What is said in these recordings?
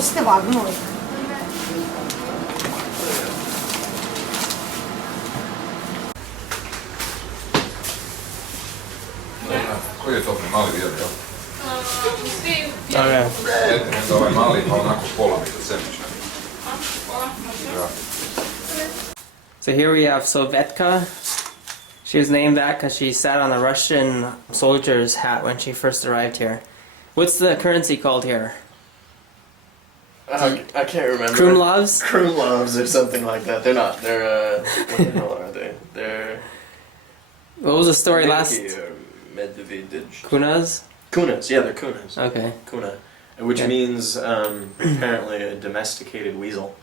što ste vagnuli? Koji je to mali dio, jel? Okay. Eto, ovaj mali, pa onako pola metra semična. So here we have Sovetka. She was named that because she sat on a Russian soldier's hat when she first arrived here. What's the currency called here? I can't remember. Krumlovs? Krumlovs or something like that. They're not. They're, what the hell are they? They're... What was the story last? Kunas? Kunas, yeah, they're kunas. Okay. Kuna. Which means, apparently, a domesticated weasel.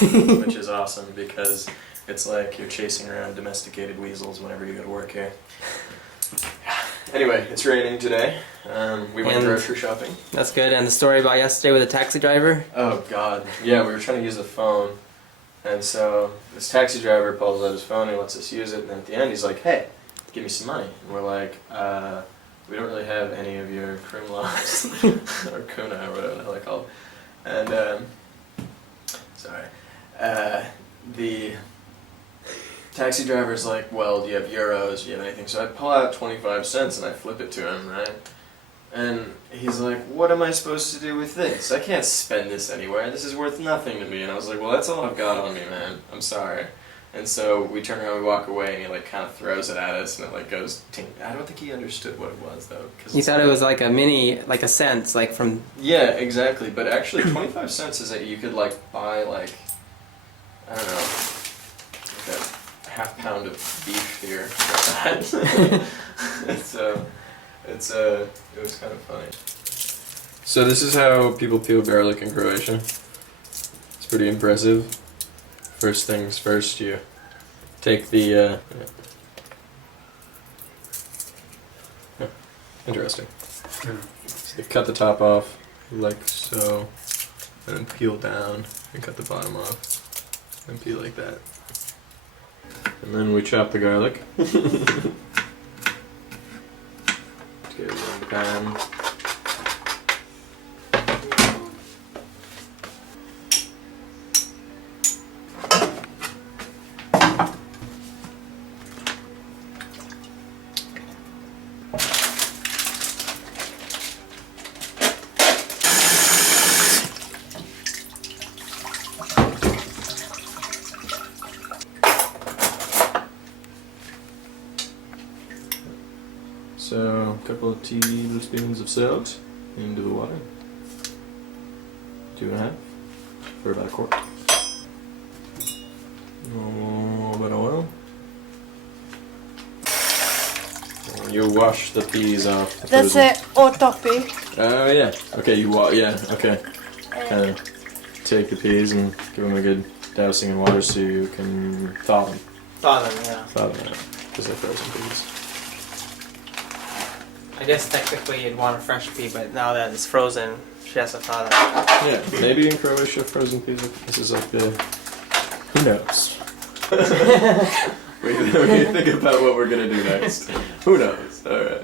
Which is awesome, because it's like you're chasing around domesticated weasels whenever you go to work here. Anyway, it's raining today. We went grocery shopping. That's good. And the story about yesterday with the taxi driver? Oh god. Yeah, we were trying to use the phone. And so this taxi driver pulls out his phone and lets us use it, and then at the end he's like, hey, give me some money. And we're like, we don't really have any of your Krumlovs or Kuna or whatever the hell they're called. And the taxi driver's like, well, do you have euros? Do you have anything? So I pull out 25 cents and I flip it to him, right? And he's like, what am I supposed to do with this? I can't spend this anywhere. This is worth nothing to me. And I was like, well, that's all I've got on me, man. I'm sorry. And so we turn around, we walk away, and he like kind of throws it at us, and it like goes ting. I don't think he understood what it was though. You thought it was like a mini, like a cent, like from... Yeah, exactly. But actually 25 cents is that you could like buy like, I don't know, like a half pound of beef here. It was kind of funny. So this is how people peel garlic in Croatia. It's pretty impressive. First things first, you take the, interesting. So you cut the top off, like so, and then peel down, and cut the bottom off, and peel like that. And then we chop the garlic. Get it in the pan. So, a couple of tablespoons of salt into the water. 2.5 for about a quart. A little bit of oil. And you wash the peas off. Da se otopi. Oh yeah. Okay, okay. Kind of take the peas and give them a good dousing in water so you can thaw them. Thaw them, yeah. Thaw them out, because they're frozen peas. I guess technically you'd want a fresh pea, but now that it's frozen, she has to thaw them. Yeah, maybe in Croatia frozen peas, this is like the... Who knows? we can think about what we're gonna do next. Who knows? Alright.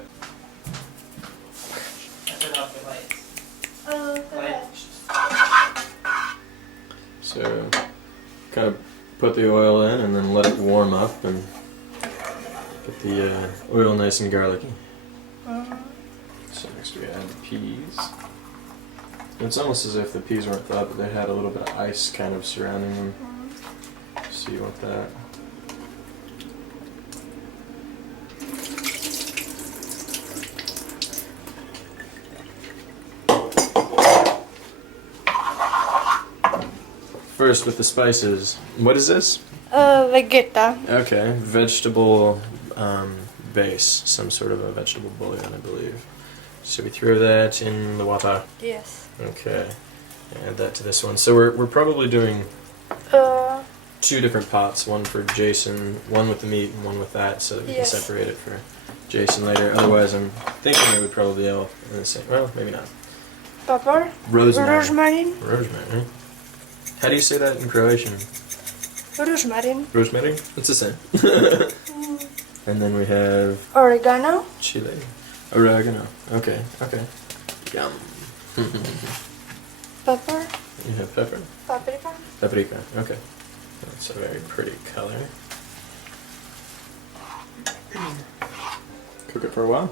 So, kind of put the oil in and then let it warm up and get the oil nice and garlicky. So next we add the peas. And it's almost as if the peas weren't thawed, but they had a little bit of ice kind of surrounding them. So you want that. First with the spices. What is this? Vegeta. Okay, vegetable base, some sort of a vegetable bouillon, I believe. So we throw that in the water. Yes. Okay, add that to this one. So we're probably doing 2 different pots, one for Jason, one with the meat and one with that, so that we can separate it for Jason later. Otherwise, I'm thinking they would probably all in the same. Well, maybe not. Pepper. Rosemary. Rosemary. How do you say that in Croatian? Rosemary. Rosemary? It's the same. And then we have... Oregano. Chile. Oregano. Okay, okay. Yum. Pepper. You have pepper. Paprika. Paprika. Okay. That's a very pretty color. Cook it for a while.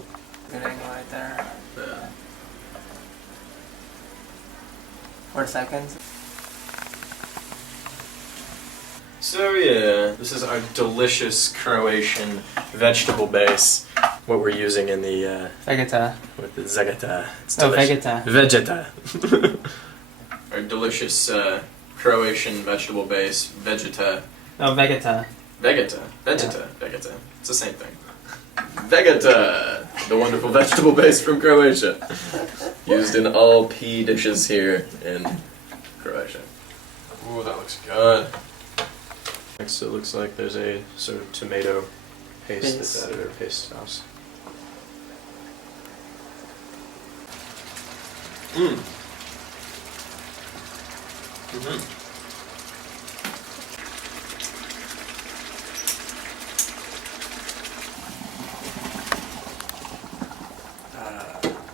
Good angle right there. Yeah. 4 seconds. So yeah, this is our delicious Croatian vegetable base. What we're using in the Vegeta. with the Zagreb. It's Oh, delicious. Vegeta. Vegeta. Our delicious Croatian vegetable base, Vegeta. Oh, Vegeta. Vegeta. Vegeta. Vegeta. It's the same thing. Vegeta! The wonderful vegetable base from Croatia. Used in all pea dishes here in Croatia. Ooh, that looks good. Next, it looks like there's a sort of tomato paste that's added, or paste sauce. Mmm. Mm-hmm.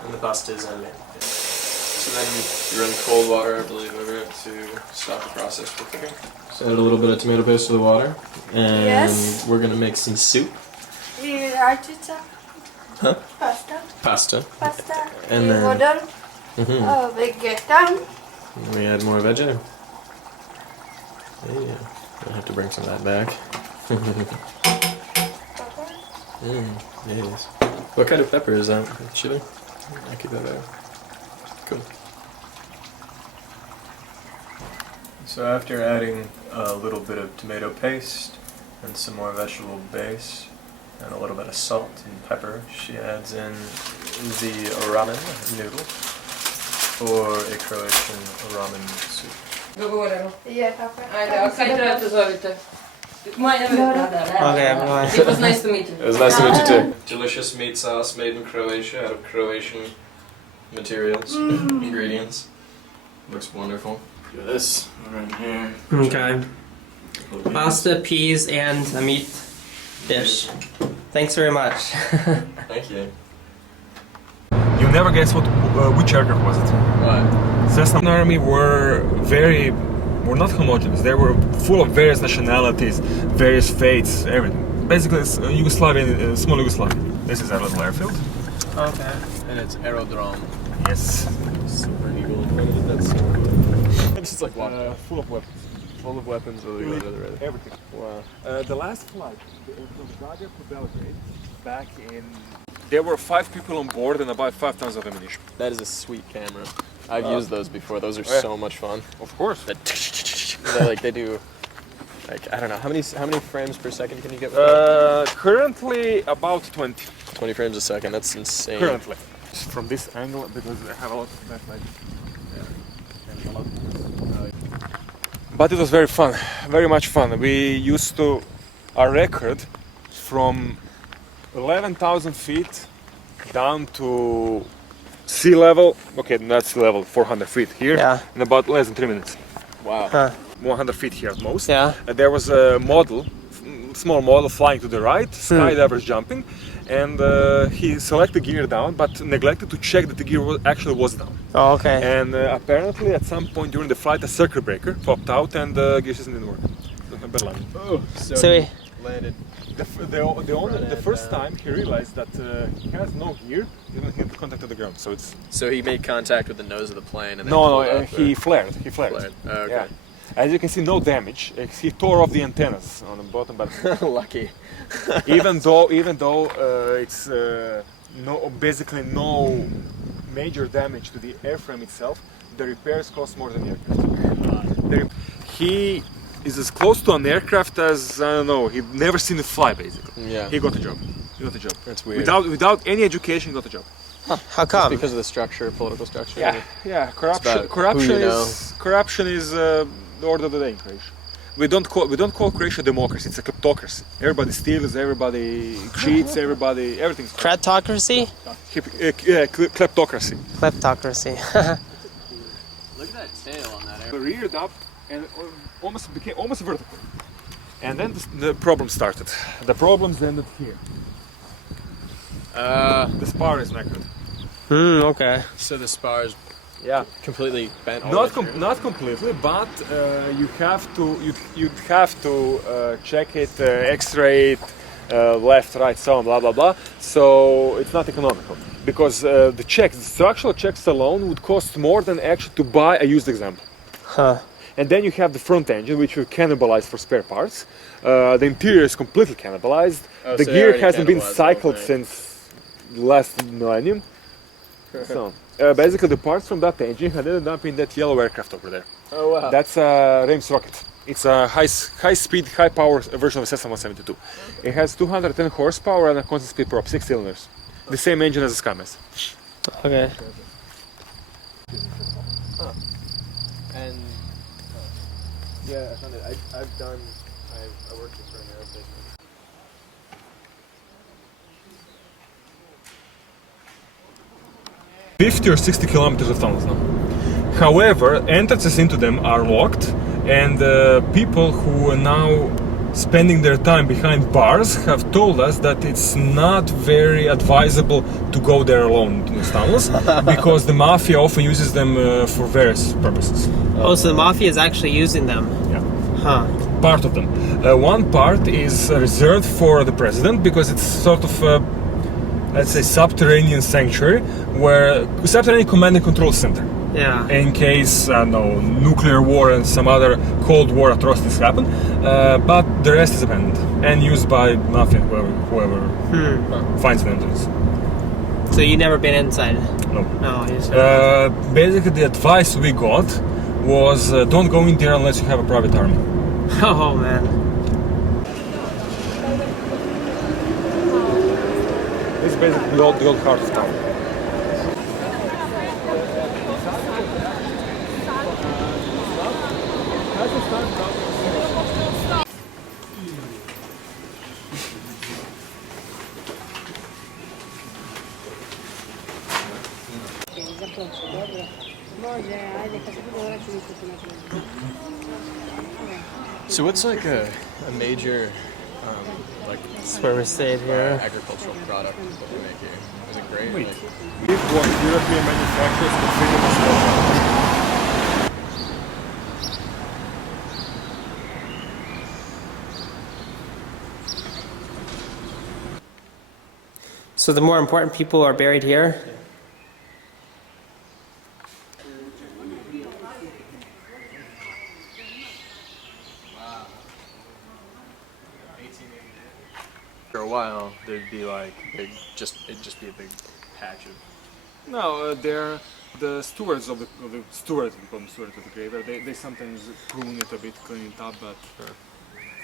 And the pasta is on it. So then you run cold water, I believe, over it to stop the process for cooking. So add a little bit of tomato paste to the water, and Yes. we're gonna make some soup. Rajčica. Huh? Pasta. Pasta. Pasta. And then- Voda. Mm-hmm. Vegeta. And we add more veggie. Yeah. I'll have to bring some of that back. Pepper. Yes. What kind of pepper is that? Chili? I'll keep that there. Cool. So after adding a little bit of tomato paste and some more vegetable base and a little bit of salt and pepper, she adds in the ramen noodle or a Croatian ramen soup. Dogovoreno. Je, tako. Ajde, a kaj trebate zovite? Moje ime je Okay, everyone. It was nice to meet you. It was nice to meet you too. Delicious meat sauce made in Croatia out of Croatian materials, ingredients. Looks wonderful. Look at this right here. Okay. Pasta, peas, and a meat dish. Thanks very much. Thank you. You never guess which aircraft was it. What? Cessna Army were not homogeneous. They were full of various nationalities, various faiths, everything. Basically, it's Yugoslavian, small Yugoslavia. This is our little airfield. Okay. And it's aerodrome. Yes. Super eagle in front of it. That's so cool. It's just like Full of weapons. full of weapons. Everything. Wow. The last flight from Zagreb to Belgrade, back in... There were 5 people on board and about 5 tons of ammunition. That is a sweet camera. I've used those before. Those are yeah. so much fun. Of course. They do. Like, I don't know, how many frames per second can you get with that? Currently about 20. 20 frames a second, that's insane. Currently. From this angle, because I have a lot of backlight. But it was very fun, very much fun. We used to, our record from 11,000 feet down to sea level, okay, not sea level, 400 feet here, Yeah. in about less than 3 minutes. Wow. Huh. 100 feet here at most. Yeah. And there was a model, small model flying to the right, skydivers jumping, and he selected gear down, but neglected to check that the gear actually was down. Oh, okay. And apparently, at some point during the flight, a circuit breaker popped out, and the gear system didn't work. Bad luck. Oh, So we, landed. The first time he realized that he has no gear, he didn't hit contact with the ground. So it's So he made contact with the nose of the plane and then no, pulled up, he flared. flared. Oh, okay. Yeah. As you can see, no damage. He tore off the antennas on the bottom, but Lucky. even though it's basically no major damage to the airframe itself, the repairs cost more than the aircraft. He is as close to an aircraft as, I don't know, he'd never seen it fly, basically. Yeah. He got a job. That's weird. Without any education, he got a job. how come? Because of the structure, political structure. Yeah. about who you know. Corruption is the order of the day in Croatia. We don't call Croatia democracy. It's a kleptocracy. Everybody steals, everybody cheats, everything's Kratocracy? kleptocracy. Kleptocracy. Look at that tail on that Reared up and became almost vertical. And then the problem started. The problems ended here. The spar is knackered. Okay. So the spars Yeah. Completely bent. All Not the way through. not completely, but you have to you'd have to check it, X-ray it, left, right, so on, blah blah blah. So it's not economical because the structural checks alone would cost more than actually to buy a used example. Huh. And then you have the front engine, which you cannibalize for spare parts. The interior is completely cannibalized. Oh, The so they gear already hasn't been cannibalized the whole cycled thing. since last millennium. So basically, the parts from that engine had ended up in that yellow aircraft over there. Oh wow. That's a Reims rocket. It's a high-speed, high-power version of Cessna 172. It has 210 horsepower and a constant speed prop, 6 cylinders. The same engine as the Skymes. Okay. And yeah, I found it. I've done. I worked for an aerospace. 50 or 60 kilometers of tunnels now. However, entrances into them are locked, and people who are now spending their time behind bars have told us that it's not very advisable to go there alone into these tunnels because the mafia often uses them for various purposes. Oh, so the mafia is actually using them. Yeah. Huh. Part of them. One part is reserved for the president because it's sort of let's say subterranean sanctuary, where subterranean command and control center. Yeah. In case, I don't know, nuclear war and some other Cold War atrocities happen, but the rest is abandoned and used by mafia, whoever finds the entrance. So you never been inside? No. No. You just Basically, the advice we got was don't go in there unless you have a private army. Oh man. This is basically the old heart of town. So what's like a major like That's where we stayed here. agricultural product that they make here? Is it great? Wait. Like, If what European manufacturers configure this logo. So the more important people are buried here? for a while, there'd be like it'd just be a big patch of. No, they're the stewards of the stewards, we call them stewards of the graveyard. They sometimes prune it a bit, clean it up, but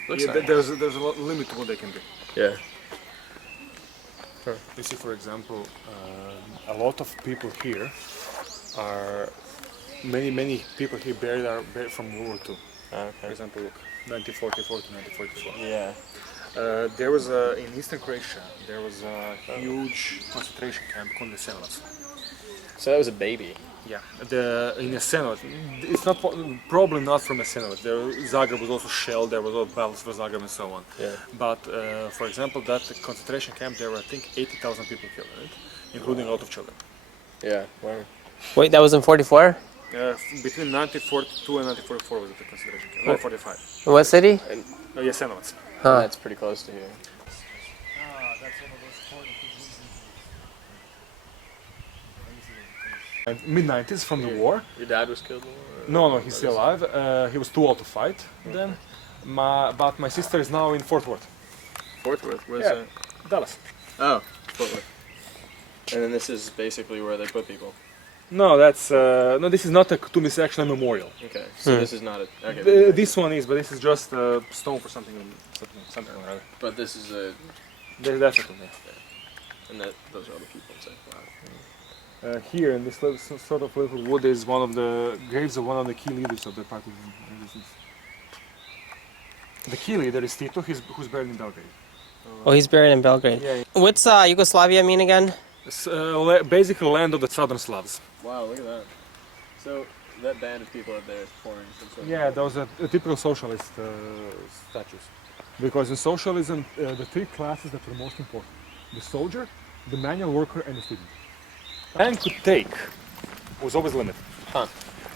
Looks yeah, nice. there's a limit to what they can do. Yeah. You see, for example, a lot of people here are many people here buried are buried from World War II. For example, look, 1944 to 1944. Yeah. There was in eastern Croatia. There was a huge concentration camp called Jasenovac. So that was a baby. Yeah, in Jasenovac, it's not probably not from Jasenovac. Zagreb was also shelled. There was all battles for Zagreb and so on. Yeah. But for example, that concentration camp, there were I think 80,000 people killed in it, including a lot of children. Yeah. Wow. Wait, that was in 44? Between 1942 and 1944 was the concentration camp. No, 45. In what city? Jasenovac. Huh. That's pretty close to here. Mid-90s from the war. Your dad was killed in the war? No, he's still alive. He was too old to fight then. But my sister is now in Fort Worth. Fort Worth. Where's Yeah. that? Dallas. Oh, Fort Worth. And then this is basically where they put people. No, that's no. This is not a tomb. It's actually a memorial. Okay. So this is not a. Okay. This one is, but this is just a stone for something or other. But this is a. There's definitely. And those are all the people inside. Wow. Here in this little, sort of little wood is one of the graves of one of the key leaders of the party resistance. The key leader is Tito, who's buried in Belgrade. Oh, he's buried in Belgrade. Yeah. What's Yugoslavia mean again? It's basically land of the southern Slavs. Wow, look at that. So that band of people up there is pouring some sort of. Yeah, those are typical socialist statues. Because in socialism, the three classes that were most important: the soldier, the manual worker, and the student. Man could take was always limited. Huh.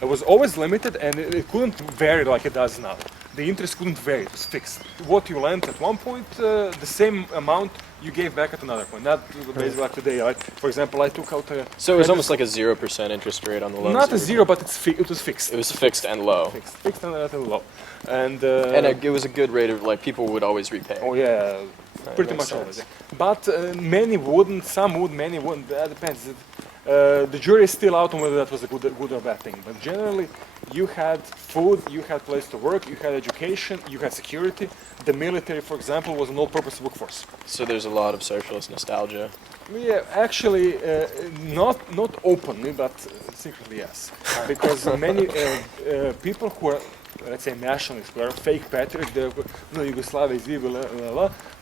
It was always limited, and it couldn't vary like it does now. The interest couldn't vary; it was fixed. What you lent at one point, the same amount you gave back at another point. Not basically like today. Like, for example, I took out a. So it was almost like a 0% interest rate on the loans. Not that a you zero, but it was fixed. It was fixed and low. Fixed and relatively low, and It was a good rate of like people would always repay. oh yeah, pretty makes much always. sense. But many wouldn't. Some would. Many wouldn't. That depends. The jury is still out on whether that was a good or bad thing. But generally, you had food, you had place to work, you had education, you had security. The military, for example, was an all-purpose workforce. So there's a lot of socialist nostalgia. Yeah, actually, not openly, but secretly yes, because many people who are, let's say, nationalists, who are fake patriots, they're, no, Yugoslavia is evil,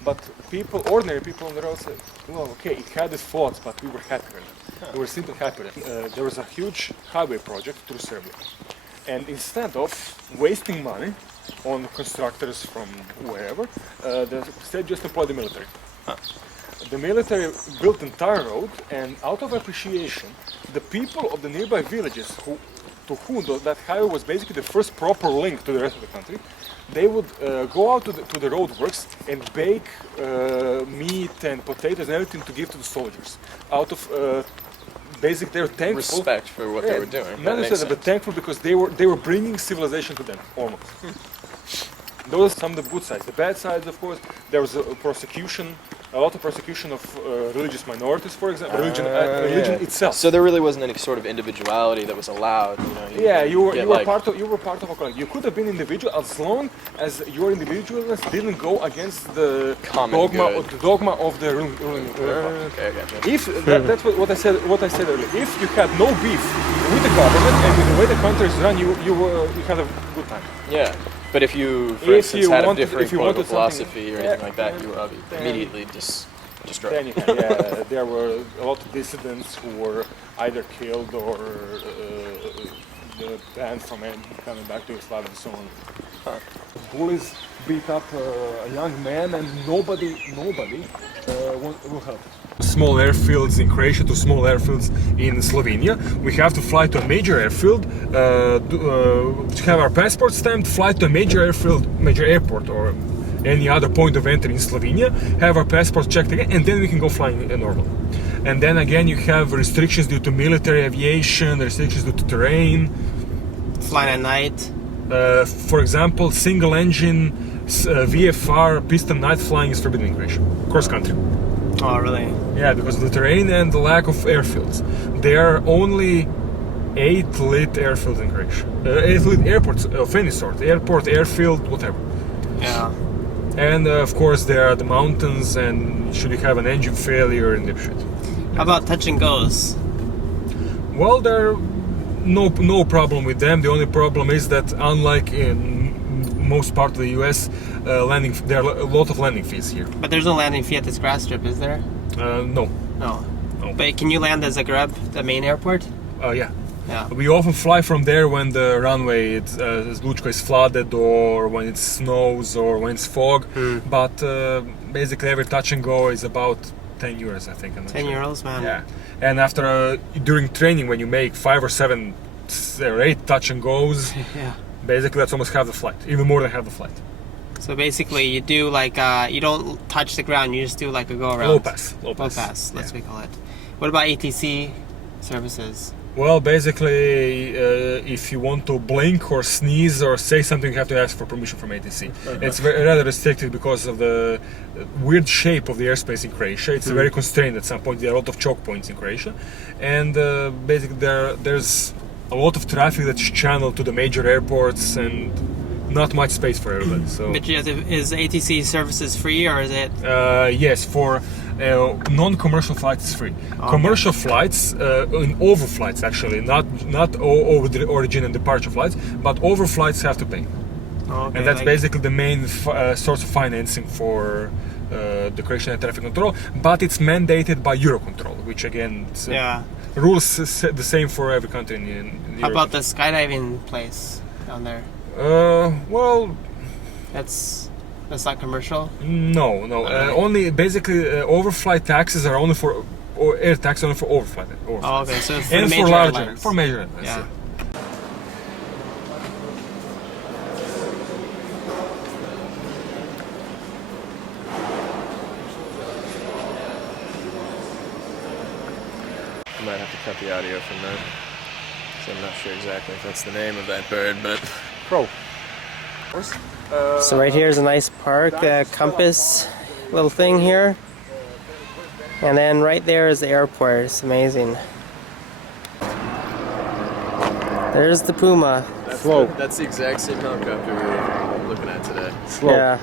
but people, ordinary people on the road say, well, okay, it had its faults, but we were happy with it. We were simply happy with it. There was a huge highway project through Serbia, and instead of wasting money on constructors from wherever, the state just employed the military. The military built the entire road, and out of appreciation, the people of the nearby villages to whom that highway was basically the first proper link to the rest of the country, they would go out to the roadworks and bake meat and potatoes and everything to give to the soldiers. Out of basically, they were thankful. Respect for what they were doing. Not necessarily, but thankful because they were bringing civilization to them almost. Those are some of the good sides. The bad sides, of course, there was a lot of persecution of religious minorities, for example, religion itself. So there really wasn't any sort of individuality that was allowed. You were part of a collective. You could have been individual as long as your individualness didn't go against the dogma of the ruling. Okay, I gotcha. If that's what I said earlier. If you had no beef with the government and with the way the country is run, you had a good time. Yeah. But if you, for instance, had a different political philosophy or anything like that, you were immediately destroyed. Then there were a lot of dissidents who were either killed or banned from coming back to Yugoslavia and so on. Bullies beat up a young man, and nobody will help. Small airfields in Croatia to small airfields in Slovenia. We have to fly to a major airfield, to have our passport stamped, fly to a major airport or any other point of entry in Slovenia, have our passport checked again, and then we can go flying normal. And then again you have restrictions due to military aviation, restrictions due to terrain. Flying at night. For example, single engine VFR piston night flying is forbidden in Croatia, cross country. Oh, really? Yeah, because of the terrain and the lack of airfields. There are only 8 lit airfields in Croatia. 8 lit airports of any sort. Airport, airfield, whatever. Yeah. And of course there are the mountains, and should you have an engine failure and shit. How about touch and goes? Well, there are no problem with them. The only problem is that unlike in most part of the US, there are a lot of landing fees here. But there's no landing fee at this grass strip, is there? No. No. No. But can you land at Zagreb, the main airport? Yeah. Yeah. We often fly from there when the runway Lučko is flooded, or when it snows, or when it's fog. But basically every touch and go is about 10 euros, I think. 10 euros, man. Yeah. And after during training, when you make 5 or 7 or 8 touch and goes, Yeah. basically that's almost half the flight, even more than half the flight. So basically you do like, you don't touch the ground, you just do like a go around. Low pass. Low pass, let's we call it. What about ATC services? Well, basically, if you want to blink or sneeze or say something, you have to ask for permission from ATC. It's rather restricted because of the weird shape of the airspace in Croatia. It's very constrained at some point. There are a lot of choke points in Croatia. And basically there's a lot of traffic that's channeled to the major airports and not much space for everybody. So. But is ATC services free, or is it? Yes, for non-commercial flights it's free. Okay. Commercial flights, in overflights actually, not over the origin and departure flights, but overflights have to pay. Okay, And that's basically the main source of financing for the Croatian air traffic control, but it's mandated by Eurocontrol, which again, rules the same for every country in Europe. How about the skydiving place down there? Well, That's not commercial? No. Only basically overflight taxes are only for, or air tax only for overflight. Oh, okay. So for And the major for airlines. major airlines. Yeah. cut the audio from that. So I'm not sure exactly if that's the name of that bird, but Crow. So right here is a nice park, compass little thing here. And then right there is the airport. It's amazing. There's the Puma. that's the exact same helicopter we were looking at today. Yeah.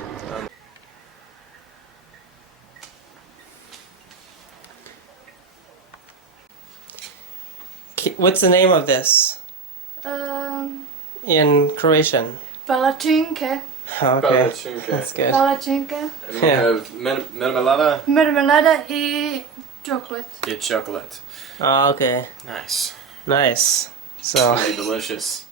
What's the name of this in Croatian? Palacinke. Okay, Palacinke. that's good. Palacinke. And we have marmelada Marmelada i chocolate. and chocolate. Oh, okay, Nice. nice. So Very delicious.